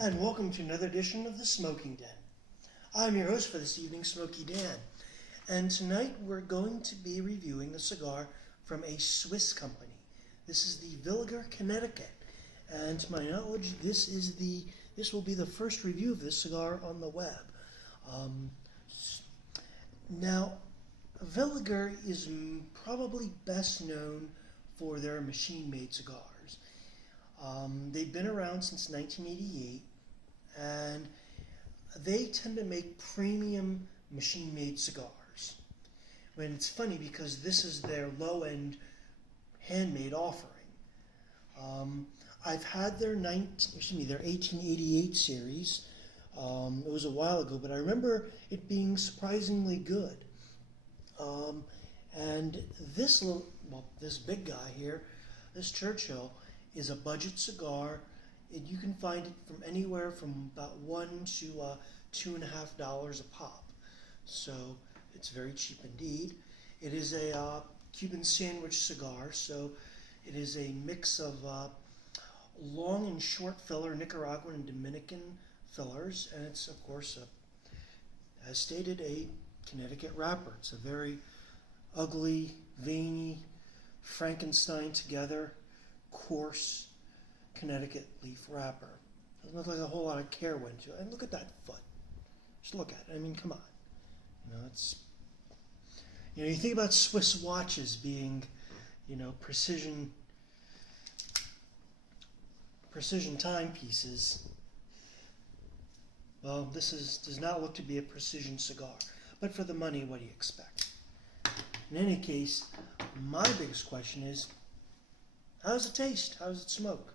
And welcome to another edition of The Smoking Den. I'm your host for this evening, Smoky Dan, and tonight we're going to be reviewing a cigar from a Swiss company. This is the Villiger Connecticut, and to my knowledge, this will be the first review of this cigar on the web. Now, Villiger is probably best known for their machine-made cigars. They've been around since 1988, and they tend to make premium machine-made cigars. And it's funny because this is their low-end handmade offering. I've had their 1888 series. It was a while ago, but I remember it being surprisingly good. And this big guy here, this Churchill, is a budget cigar. You can find it from anywhere from about $1 to $2.50 a pop. So it's very cheap indeed. It is a Cuban sandwich cigar, so it is a mix of long and short filler, Nicaraguan and Dominican fillers, and it's, of course, as stated, a Connecticut wrapper. It's a very ugly, veiny, Frankenstein together, coarse Connecticut leaf wrapper. Doesn't look like a whole lot of care went into it. And look at that foot. Just look at it. I mean, come on. You think about Swiss watches being, precision timepieces. Well, this does not look to be a precision cigar. But for the money, what do you expect? In any case, my biggest question is, how does it taste? How does it smoke?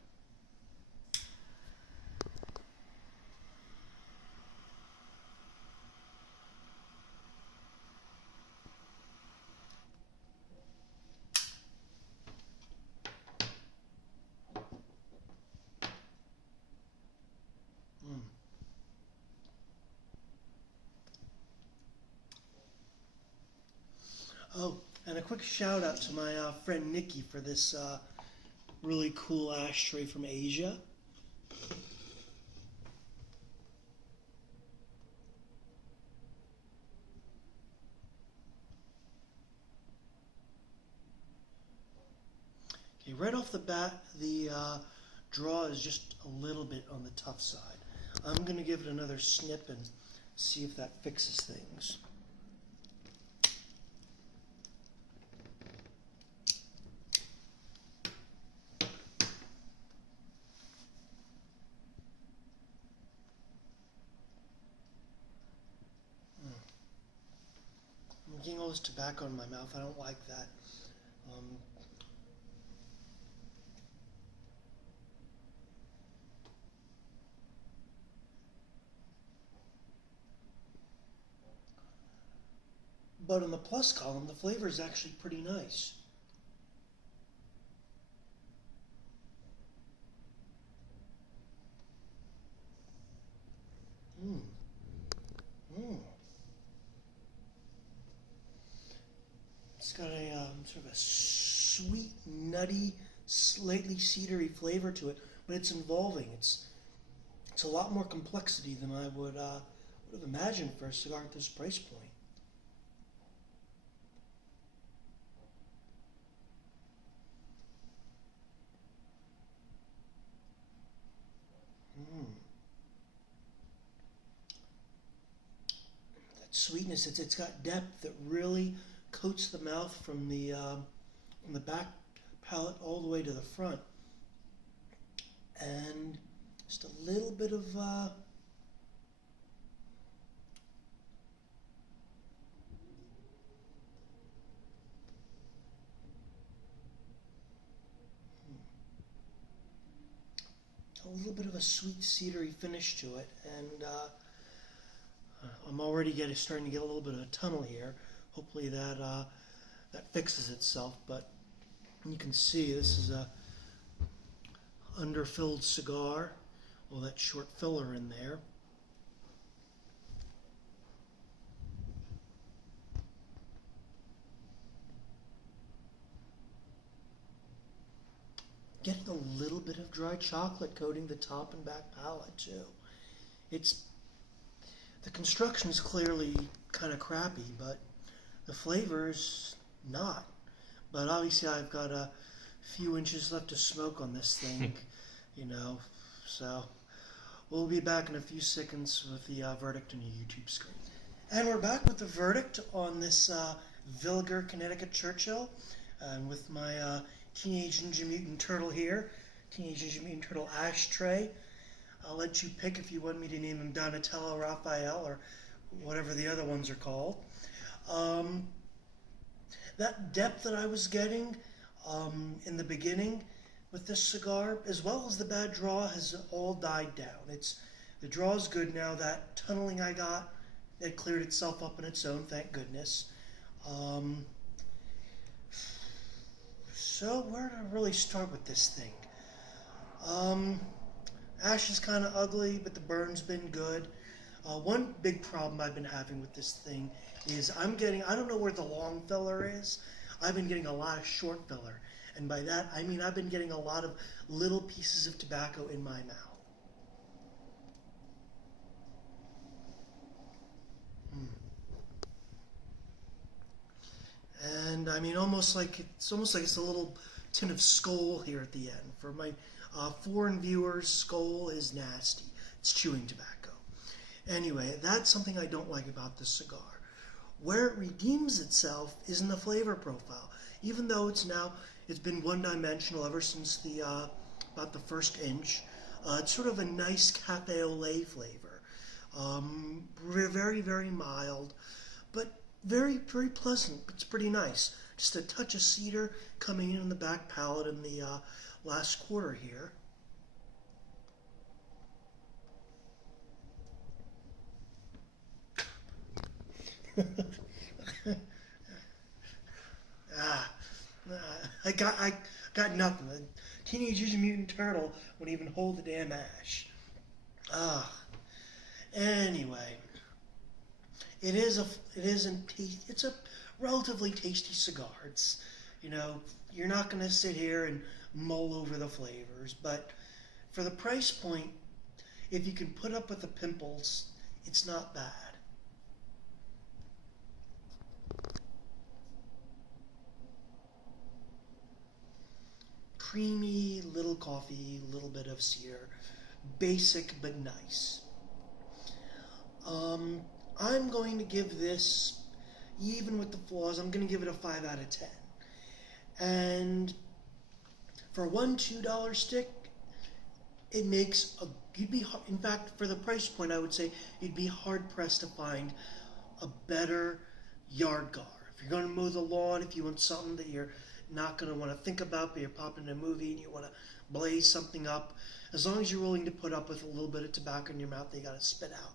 Oh, and a quick shout out to my friend Nikki for this really cool ashtray from Asia. Okay, right off the bat, the draw is just a little bit on the tough side. I'm going to give it another snip and see if that fixes things. I'm getting all this tobacco in my mouth. I don't like that. But in the plus column, the flavor is actually pretty nice. It's got a sort of a sweet, nutty, slightly cedary flavor to it, but it's involving. It's a lot more complexity than I would have imagined for a cigar at this price point. That sweetness, it's got depth that really coats the mouth from the back palate all the way to the front, and just a little bit of a sweet cedary finish to it, and I'm already starting to get a little bit of a tunnel here. Hopefully that fixes itself, but you can see this is a underfilled cigar. All that short filler in there. getting a little bit of dry chocolate coating the top and back palate too. The construction is clearly kind of crappy, but the flavor's not. But obviously I've got a few inches left to smoke on this thing, so we'll be back in a few seconds with the verdict on your YouTube screen. And we're back with the verdict on this Villiger Connecticut Churchill, and with my Teenage Ninja Mutant Turtle here, Teenage Ninja Mutant Turtle ashtray. I'll let you pick if you want me to name him Donatello, Raphael, or whatever the other ones are called. That depth that I was getting in the beginning with this cigar, as well as the bad draw, has all died down. The draw's good now. That tunneling I got, it cleared itself up on its own, thank goodness. So where do I really start with this thing? Ash is kind of ugly, but the burn's been good. One big problem I've been having with this thing is I don't know where the long filler is. I've been getting a lot of short filler. And by that, I mean I've been getting a lot of little pieces of tobacco in my mouth. And I mean, it's almost like it's a little tin of Skoal here at the end. For my foreign viewers, Skoal is nasty. It's chewing tobacco. Anyway, that's something I don't like about this cigar. Where it redeems itself is in the flavor profile. Even though it's been one-dimensional ever since about the first inch. It's sort of a nice cafe au lait flavor. Very, very mild, but very, very pleasant. It's pretty nice. Just a touch of cedar coming in the back palate in the last quarter here. I got nothing. The Teenage Ninja Mutant Turtle wouldn't even hold the damn ash. Anyway, it's a relatively tasty cigar. You're not going to sit here and mull over the flavors, but for the price point, if you can put up with the pimples, it's not bad. Creamy, little coffee, little bit of cedar. Basic but nice. I'm going to give this, even with the flaws, I'm going to give it a 5 out of 10. And for one $2 stick, it makes in fact, for the price point, I would say you'd be hard-pressed to find a better yardgar. If you're going to mow the lawn, if you want something that you're not going to want to think about, but you're popping in a movie and you want to blaze something up, as long as you're willing to put up with a little bit of tobacco in your mouth that you got to spit out,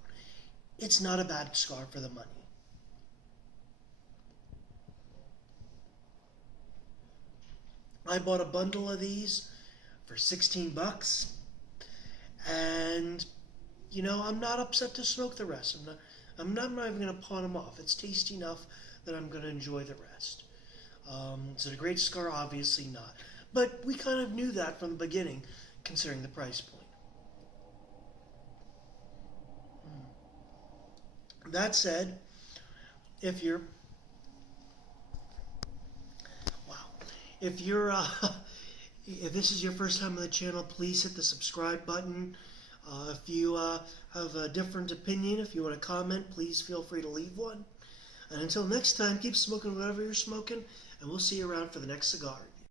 it's not a bad cigar for the money. I bought a bundle of these for $16, and I'm not upset to smoke the rest. I'm not even going to pawn them off. It's tasty enough that I'm going to enjoy the rest. Is it a great cigar? Obviously not. But we kind of knew that from the beginning, considering the price point. That said, if this is your first time on the channel, please hit the subscribe button. If you have a different opinion, if you want to comment, please feel free to leave one. And until next time, keep smoking whatever you're smoking, and we'll see you around for the next cigar.